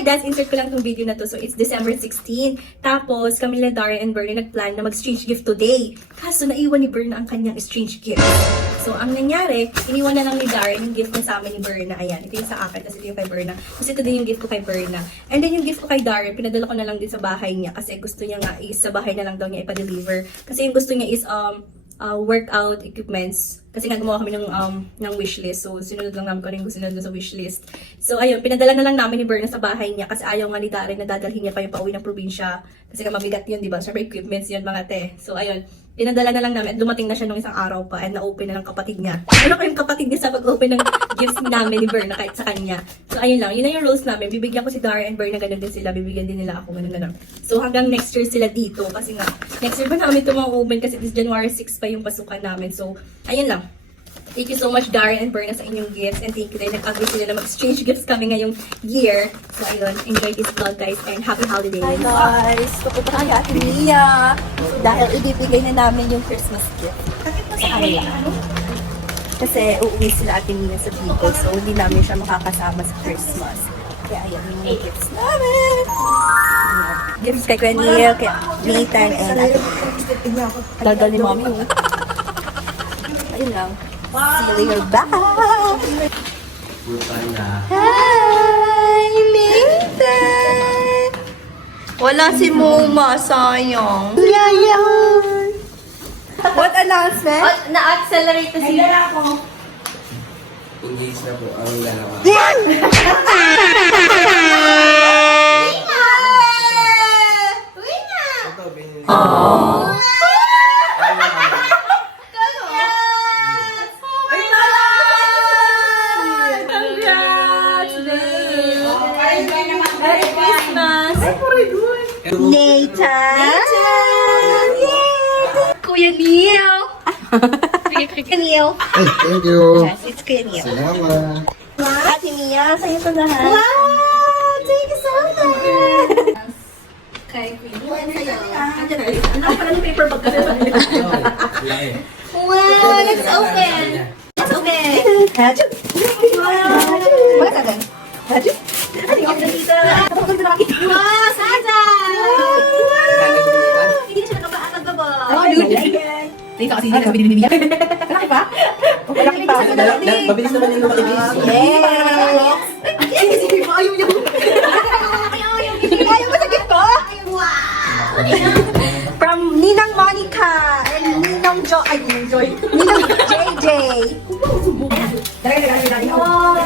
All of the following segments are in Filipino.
guys, insert ko lang tong video na to. So, it's December 16. Tapos, kami nila Darren and Bernie nagplan na mag-exchange gift today. Kaso, naiwan ni Berna ang kanyang exchange gift. So, ang nangyari, iniwan na lang ni Darren yung gift niya sa amin ni Berna. Ayan, ito yung sa akin, kasi ito yung kay Berna. Kasi ito din yung gift ko kay Berna. And then, yung gift ko kay Darren, pinadala ko na lang din sa bahay niya. Kasi gusto niya nga is sa bahay na lang daw niya ipa-deliver. Kasi yung gusto niya is, workout equipments. Kasi nga gumawa kami ng wishlist. So, sinunod lang namin kung ano yung gusto nila sa wishlist. So, ayun, pinadala na lang namin ni Berna sa bahay niya kasi ayaw nga ni Darren na dadalhin niya pa yung pauwi ng probinsya. Kasi nga mabigat yun, di ba? Siyempre, equipments yun, mga te. So, ayun, pinadala na lang namin at dumating na siya nung isang araw pa and na-open na ng kapatid niya. Ano ko yung kapatid niya sa pag-open ng gifts namin ni Berna kahit sa kanya. So, ayun lang. Yun na yung rules namin. Bibigyan ko si Darren and Berna, ganun din sila. Bibigyan din nila ako, ganun na lang. So, hanggang next year sila dito. Kasi nga, next year pa namin ito ma-open kasi this January 6 pa yung pasukan namin. So, ayun lang. Thank you so much, Darren and Berna, sa inyong gifts. And thank you din. Nag-agree sila na mag-exchange gifts kami ngayong year. So, ayun. Enjoy this vlog, guys. And happy holidays. Hi, guys. Pupunta kami Ate Mia. Dahil ibibigay na namin yung Christmas gift. Sa kanila. Kasi uuwi sila Ate Mia sa Bicol. So, hindi namin siya makakasama sa Christmas. Kaya ayan yung mga gifts namin. Gifts kay Kuya Neil, kay Nathan, and Ate Mia. Daldal ni Mami. Ayun lang. See you later. Bye! Hi, Nathan! Wala si Moma, sayang. Yayan! What announcement? Na-accelerate na sila. Engage na po ang dalawa. Ito, binili. Nathan! Kuya Neil! Kuya Neil! Ay, thank you. Yes, it's Kuya Neil. Salamat. Ate Mia, sa'yo ito lahat. Wow! Thank you so much! Kay Queen. Ano pala yung paper bag kasi sa Wow! Let's open! Let's open! Hajut! Wow! Mga sagan? Hajut! Ano yung open dito? Kapag ganda na makita. Wow! Saga! Wow! Hindi na siya nakapaan ba? Oh, dude! Dito kasi hindi na kami dinibigyan. Malaki pa? Malaki pa. Mabilis naman yung makikis. Yes! Ay, sige mo, ayaw niyo. Ayaw mo sa gift ko? Wow! From Ninang Monica and Ninang Joy. Ay, Ninang Joy. Ninang JJ. Wow!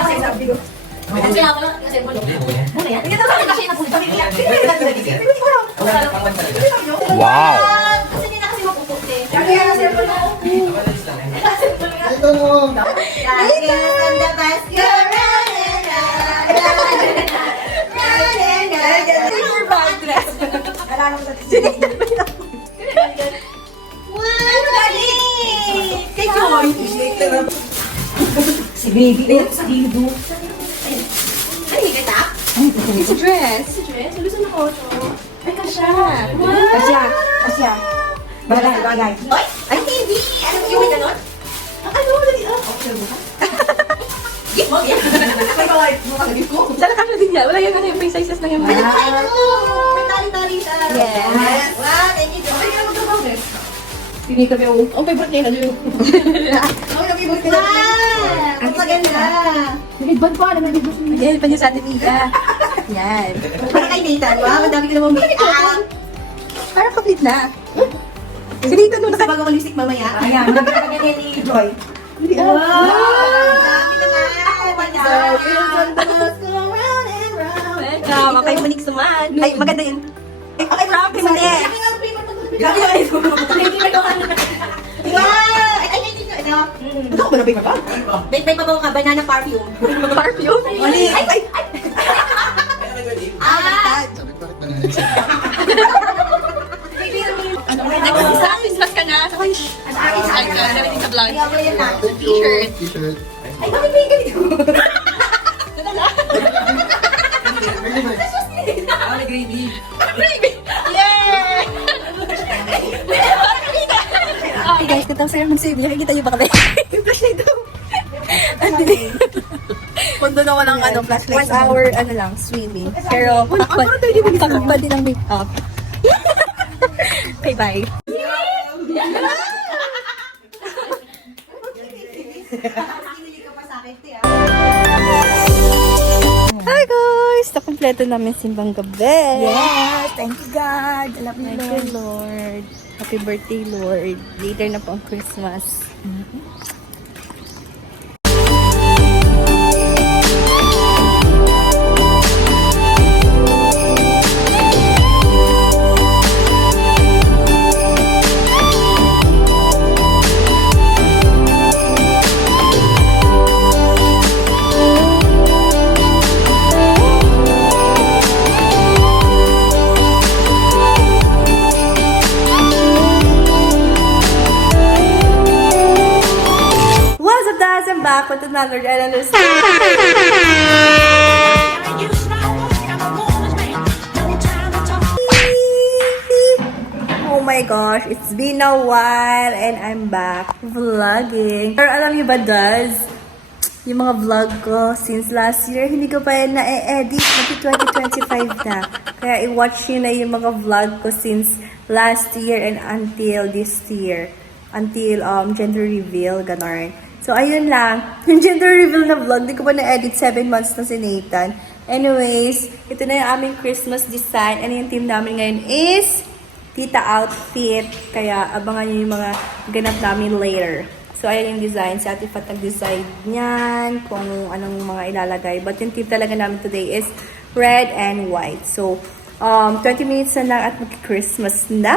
Kasi hindi na kasi mapuputi. Ito mo. Si baby. Ayun, sa lido. It's a dress. Lusan ako. Ay, kasha. Kasya. Bagay. Ay, hindi. Ano yung may ganon? Ano? Okay, buka. Gift mo, gift. May kawait mo ka gift ko. Sana kasha din niya. Wala yung ano yung face sizes na yung Ano kayo? May tali-tali siya. Yes. Wow, thank you. Ay, kaya magkabaw, guys. Pinita mo yung... Ang favorite niya na yun. Ang favorite nila. Wow, ang maganda. Nag-headband pa. Nag-headband pa niya sa atin niya. Yan. Para kay Nathan, wow, ang dami ko naman make-up. Parang complete na. Si Nathan nung Sa bago lipstick mamaya. Ayan, nagkakagyan niya ni Joy. Wow! Ang dami naman. Oh my God. Welcome. Kay Monique Suman. Ay, maganda yun. Ay, from kay Monique. Grabe yung iPhone. Hindi na gawa na. Wow! Ay, hindi ko. Ano? Ito ko ba na paper ba? May pabaw ka, banana perfume. Perfume? Mali. Ay! Ah! Sabi, bakit ba na Sa Christmas ka na. Sa akin. Ay, gamitin sa vlog. Kaya mo yan na. T-shirt. T-shirt. Ay, bakit may ganito? Yay! Hey guys, katapos lang ng save niya. Kita niyo ba kami? Yung flash na ito. Pundo naman ang ano, flashlight. 1 hour, ano lang, swimming. Pero, takot pa din ang make-up. Bye-bye. Hi guys! Nakompleto namin simbang gabi. Yes! Thank you, God! Alam Thank you, Lord. Happy birthday, Lord. Later na po ang Christmas. What's up, guys? I'm back with another analyst. Oh my gosh, it's been a while and I'm back vlogging. Pero alam niyo ba, Daz? Yung mga vlog ko since last year, hindi ko pa yan na-edit. Kasi 2025 na. Kaya i-watch nyo na yung mga vlog ko since last year and until this year. Until gender reveal, ganon. So, ayun lang. Yung gender reveal na vlog, di ko pa na-edit. 7 months na si Nathan. Anyways, ito na yung aming Christmas design. And yung team namin ngayon is Tita Outfit. Kaya abangan nyo yung mga ganap namin later. So, ayan yung design. Si Ate Fat nag-design niyan. Kung anong mga ilalagay. But yung tip talaga namin today is red and white. So, 20 minutes na lang at mag-Christmas na.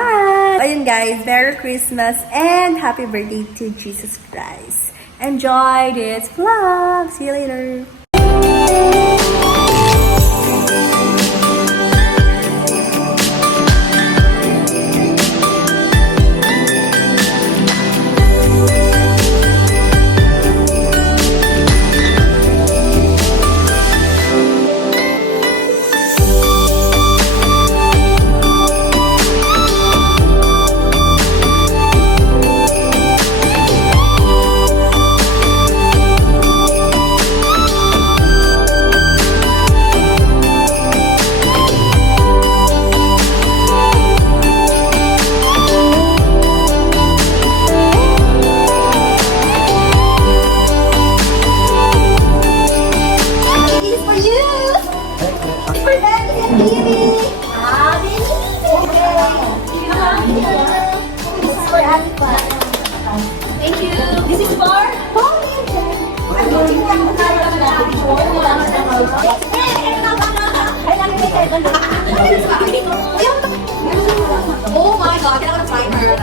Ayun guys, Merry Christmas and Happy Birthday to Jesus Christ. Enjoy this vlog. See you later. Thank you. This is for oh my God, kailangan ng primer.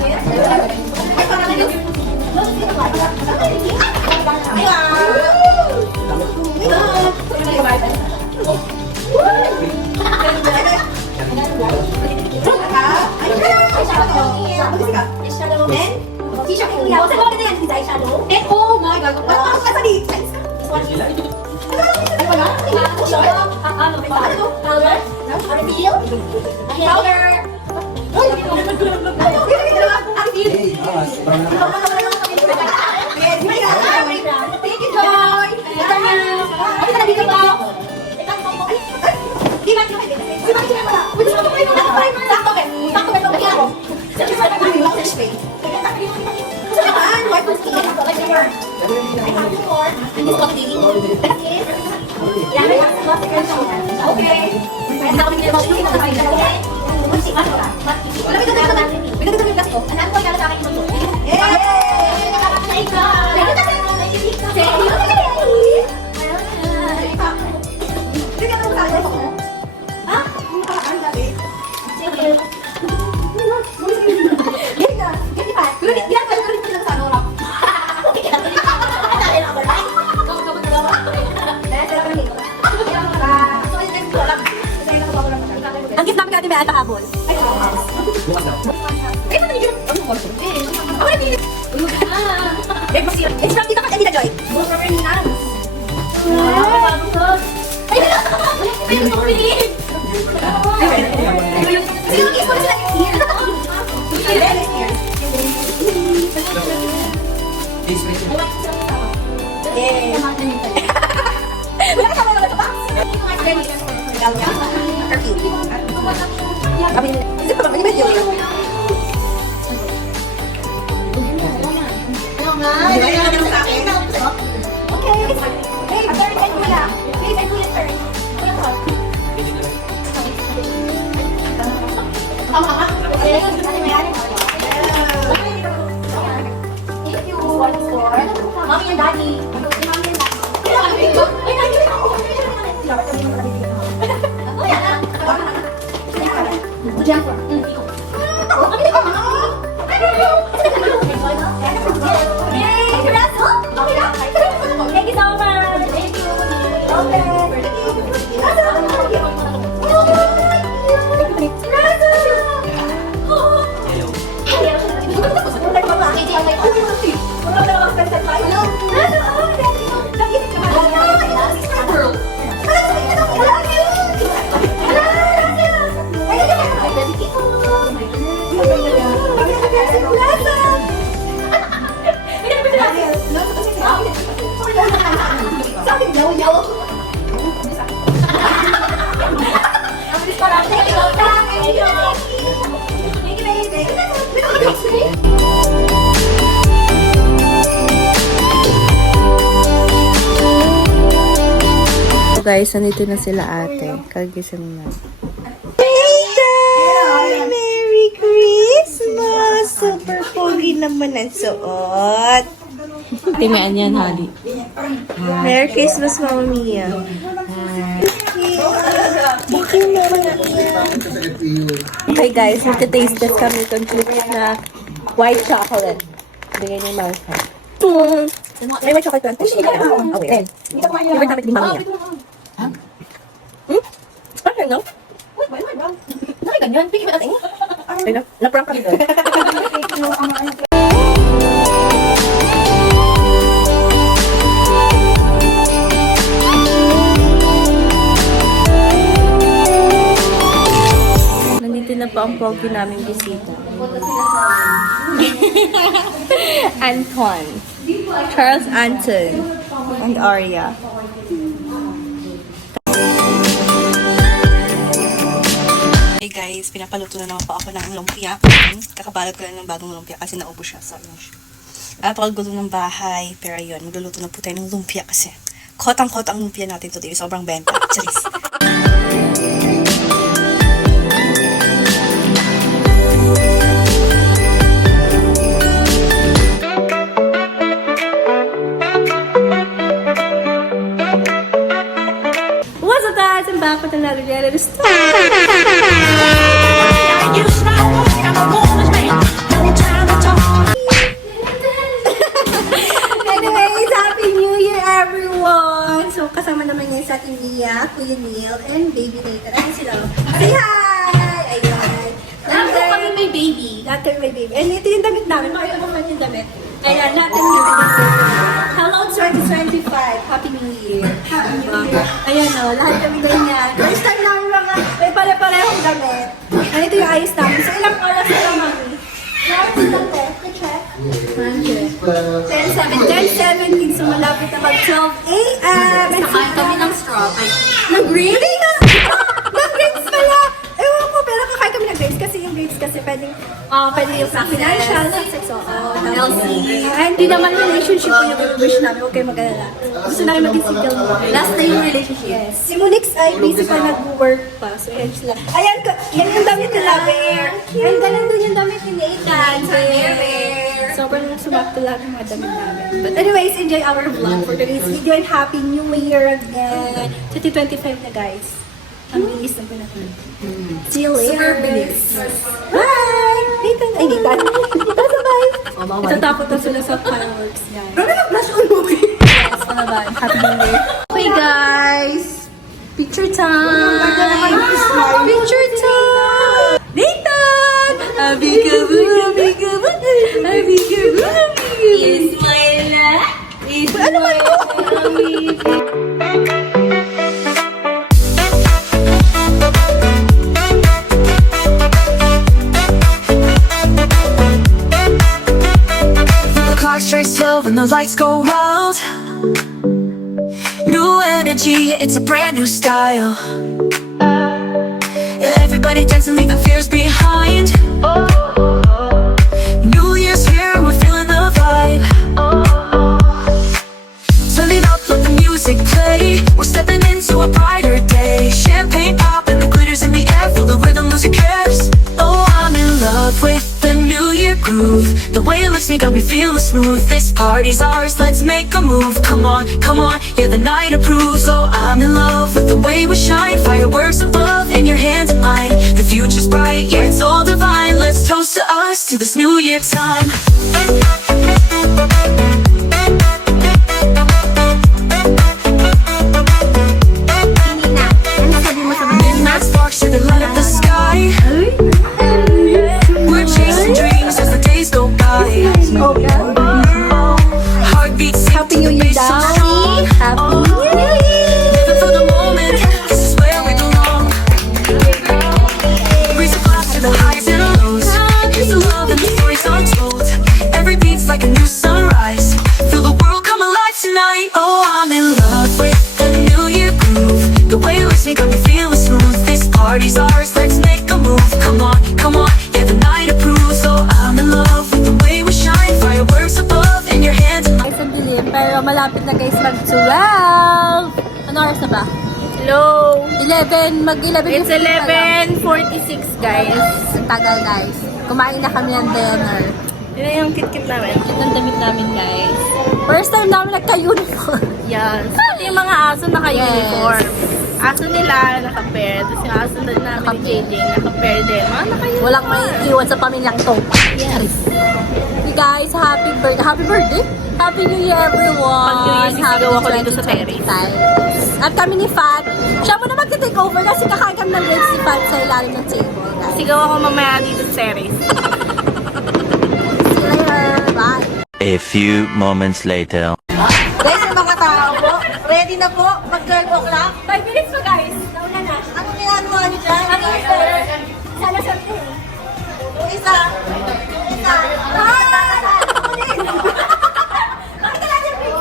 And oh my God, ang gift namin kaya may atahabol. Ay, it's from Tita Kat and Tita Joy. Perfume. Kami, hindi pa kami medyo. Okay. Hey, turn and mula. Please, I couldn't turn. Thank you. One more. Mommy and daddy. Thank you so much. Thank you. Guys, nandito na sila ate. Kagising na. Merry Christmas! Super pogi naman ang suot. Timaan yan, Hali. Merry Christmas, Mama Mia. Okay guys, magta-taste test kami itong chips na white chocolate. Bigay niya yung mouse ha. May white chocolate ba? Oh, wait. Favorite namin ni Mama Mia. Okay, no? Ay, ganyan. Pigil ba natin? Ay, na-prank kami doon. Nandito na pa ang pogi namin bisita. Anton. Charles Anton. And Arya. Hey guys, pinapaluto na naman po ako ng lumpia. Kakabalot ko lang ng bagong lumpia kasi naubos siya. Sorry. Napakagulo ng bahay. Pero ayun, magluluto na po tayo ng lumpia kasi kotang-kot ang lumpia natin today. Sobrang benta. Charis. What's up guys? I'm back with another reality story. Anyways, Happy New Year everyone! So, kasama naman ngayon sa ating Mia, Kuya Neil, and Baby Nathan. Ayun sila. Say hi! Ayan. Lahat po kami may baby. Lahat kami may baby. And ito yung damit namin. Makita mo naman yung damit. Ayan, lahat kami yung Hello 2025! Happy New Year! Happy New Year! Ayan o, lahat kami ganyan. First time namin mga may pare-parehong damit. And ito yung ayos namin. So, ilang oras na lang, mami? Oras lang, check. 10:17, so malapit na mag 12 a.m. Nakain kami ng strawberry. Nag-grapes? Nag-grapes pala! Ewan ko, pero kakain kami ng grapes kasi yung grapes kasi pwedeng yung financial, success, hindi naman relationship ko yung wish namin, huwag kayo mag-alala. Gusto namin maging single mo. Last na yung relationship. Yes. Si Monix ay basically nag-work pa, so yan sila. Ayan, yan yung damit nila, Bear. And ganun din yung damit ni Nathan, Bear. Sobrang sumakto lang yung mga damit namin. But anyways, enjoy our vlog for today's video and Happy New Year again. 2025 na guys. Ang bilis ng panahon. See you later. Super bilis. Bye! Nathan! Ay, Nathan. Bye-bye! Itatakot na sila sa fireworks. Yan. Pero nag-flash on movie. Yes, ano ba? Happy New Year. Okay guys! Picture time! Picture time! Nathan! Abigaboo, abigaboo, abigaboo, abigaboo. Ismaila! Ano ba yun? The clock strikes 12 and the lights go wild. New energy, it's a brand new style. Everybody dance and leave the fears behind. New Year's here, we're feeling the vibe. Turn it up, let the music play. We're stepping into a brighter day. Champagne pop and the glitters in the air. Feel the rhythm, lose your cares. Oh, I'm in love with the New Year groove. The way it lifts me got me feeling smooth. This party's ours, let's make a move. Come on, yeah, the night approves. Oh, I'm in love with the way we shine. Fireworks above in your hands and mine. The future's bright, yeah, it's all divine. Let's toast to us, to this New Year time. Midnight sparks to the light up the sky. We're chasing dreams as the days go by. Heartbeats Happy New Year, Daddy! Happy New Year! living for the moment. This is where we belong. Raise a glass to the highs and lows. Here's the love and the stories untold. Every beat's like a new sunrise. Feel the world come alive tonight. Oh, I'm in love with the New Year groove. The way it lifts me got me feeling smooth. This party's ours, let's make a move. Come on, yeah, the night approves. Oh, I'm in love with the way we shine. Fireworks above in your hands and Guys, ang dilim, pero malapit na guys mag-12. Ano oras na ba? Hello! 11, mag-11. It's 11:46 guys. Ang tagal guys. Kumain na kami ng dinner. Yun na yung kit-kit namin. Ito ang damit namin guys. First time namin nagka-uniform. Yes. Pati yung mga aso naka-uniform. Aso nila naka-pair. Tapos yung aso na namin ni JJ naka-pair din. Mga naka-uniform. Walang may iwan sa pamilyang to. Yes. Hey guys, happy birthday! Happy New Year everyone! Pag New Year, sisigaw ako dito sa terrace. At kami ni Fat, siya muna mag-take over kasi kakagam ng grades si Fat sa ilalim ng table guys. Sigaw ako mamaya dito sa terrace. See you later! Bye! A few moments later. Guys, yung mga tao po, ready na po, mag-12 o'clock. 5 minutes pa guys, nauna na. Anong ginagawa niyo dyan? Sana sa yung isa. Ako din. Bakit ka natin, please?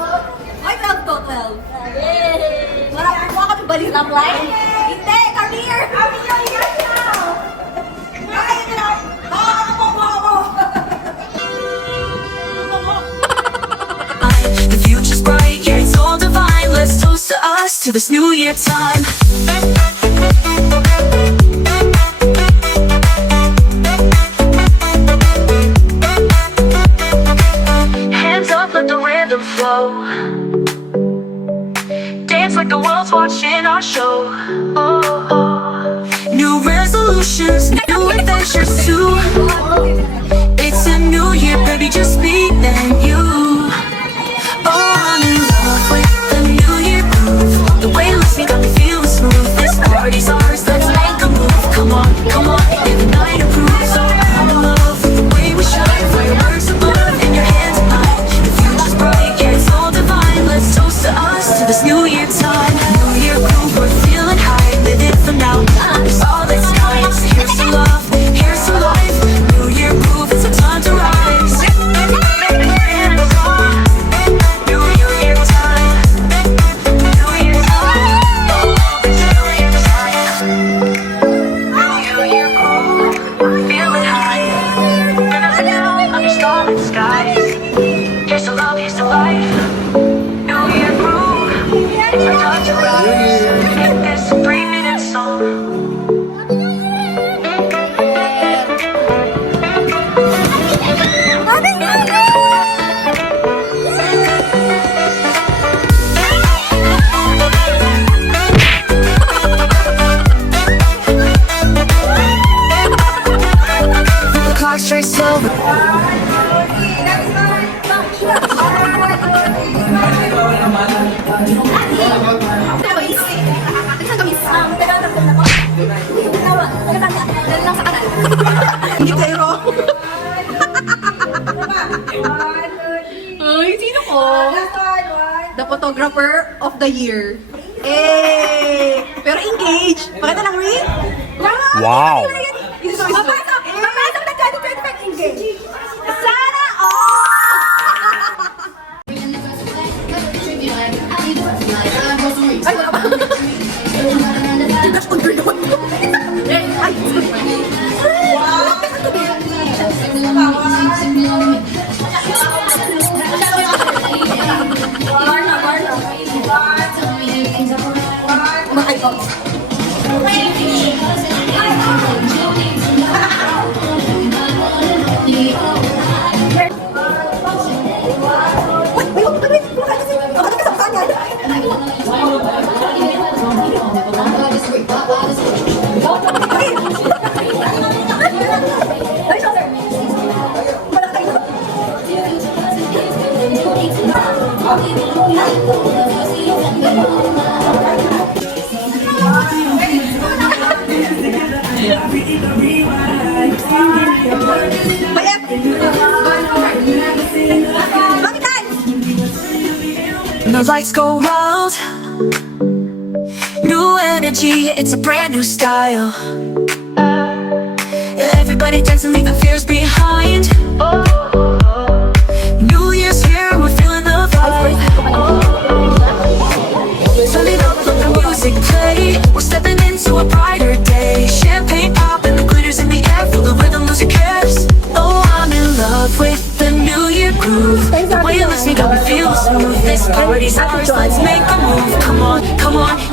Ay, 12 to 12. Yay! Marami po kami balita po. Hindi, come here! Kami yung yan now! Ay, ito na! the future's bright, yeah, it's all divine. Let's toast to us, to this New Year time. Hands up, let the rhythm flow. Dance like the world's watching our show. New resolutions, new adventures too. It's a new year, baby, just me and you. Oh, I'm in love with the New Year groove. The way it lifts me got me feeling smooth. This party's ours, let's make a move. Come on, yeah, the night approves. Oh, I'm in love with the way we shine. Fireworks above in your hands and mine. The future's bright, yeah, it's all divine. Let's toast to us, to this New Year time. New Year groove, we're feeling high. Living for now, it's all that's nice. Here's to love, here's to life. New Year groove, it's a time to rise. Here's to love, here's to life. New Year groove, it's our time to rise. Make this a 3-minute song. The clock strikes 12. Hindi kayo. Ay, sino ko? The photographer of the year. Eh, pero engaged. Pakita ng ring. Wow. Papasok na 2025 engaged. Sana all! Ay, wala ba? Gosh, on The lights go wild. New energy, it's a brand new style. Everybody dancing, leave the fears behind. New Year's here, we're feeling the vibe. Turn it up, let the music play. We're stepping into a brighter day. Champagne pop and the glitters in the air. Feel the rhythm, lose your cares. Oh, I'm in love with the New Year groove. The way it looks me got me feeling smooth. This party's ours, let's make a move. Come on,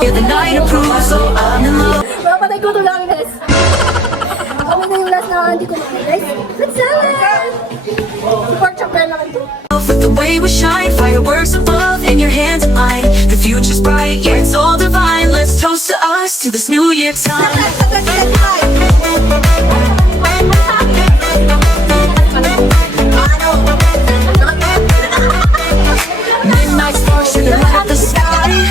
yeah, the night approves. Oh, I'm in love. Mapatay ko to lang, guys. Kami na yung last na hindi ko naman, guys. Let's celebrate! Support champion naman to. With the way we shine, fireworks above in your hands and mine. The future's bright, yeah, it's all divine. Let's toast to us, to this New Year time. Midnight stars should light up the sky.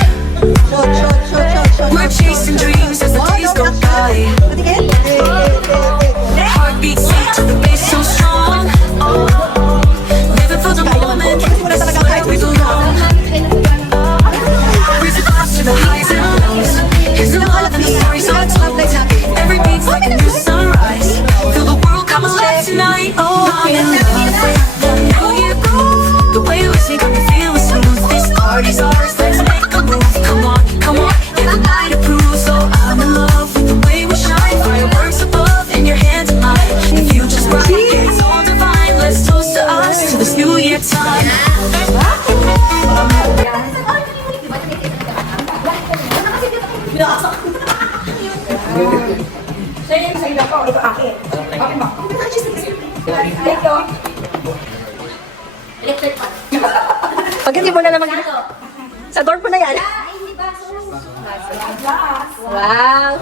We're chasing dreams as the days go by. Heartbeats beat to the bass so strong. Living for the moment, this is where we belong. Raise a glass to the highs and lows. Here's the love and the stories untold. Every beat's like a new sunrise. Feel the world come alive tonight. Oh, I'm in love with the New Year groove. The way we sing got me feeling smooth. This party's ours, let's make a move. Come on, yeah, the night approves. Oh, I'm in love with the way we shine. Fireworks above in your hands and mine. The future's bright, yeah, it's all divine. Let's toast to us, to this New Year time. Pag hindi mo na naman sa door po na yan. Wow!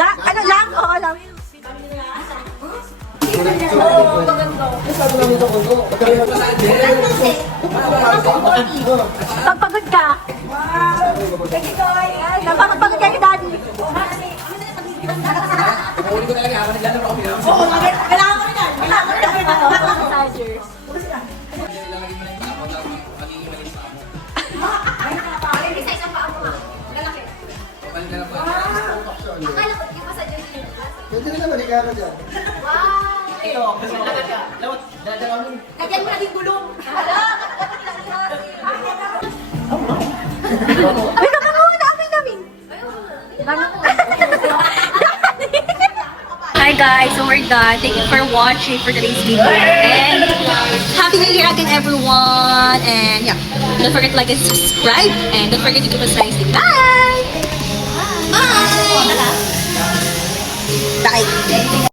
Ano lang? Oo lang. Pagpagod ka. Napapagod ka ni Daddy. Kailangan ko rin. Pwede na naman, ikaw ka dyan. Kagyan mo na din gulong. Ay, nakangawa namin. Hi guys, so we're done. Thank you for watching for today's video. And Happy New Year again everyone. And yeah, don't forget to like and subscribe. And don't forget to give us a nice day. Bye! Bye! Bye!